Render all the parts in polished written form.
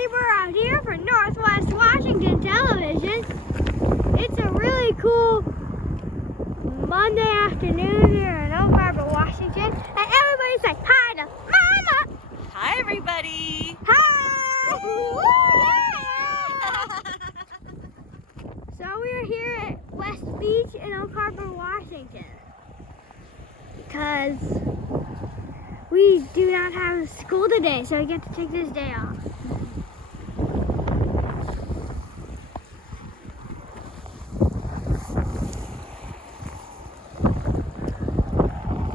everybody, we're out here for Northwest Washington Television. It's a really cool Monday afternoon here in Oak Harbor, Washington. And everybody say hi to Mama! Hi, everybody! Hi! So we're here at West Beach in Oak Harbor, Washington. Because we do not have school today, so we get to take this day off.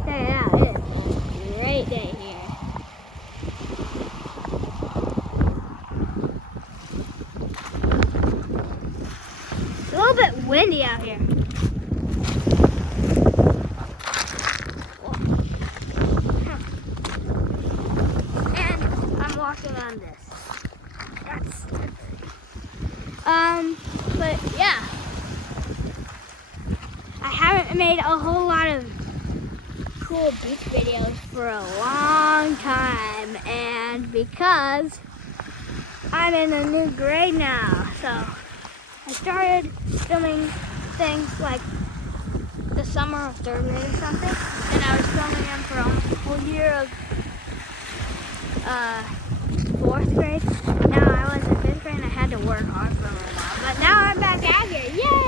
Yeah, it's a great day here. It's a little bit windy out here. Walking on this. But yeah, I haven't made a whole lot of cool beach videos for a long time, and because I'm in a new grade now, so I started filming things like the summer of third grade or something, and I was filming them for almost a whole year of fourth grade. Now I was in fifth grade and I had to work hard for a little while. But now I'm back out here. Yay!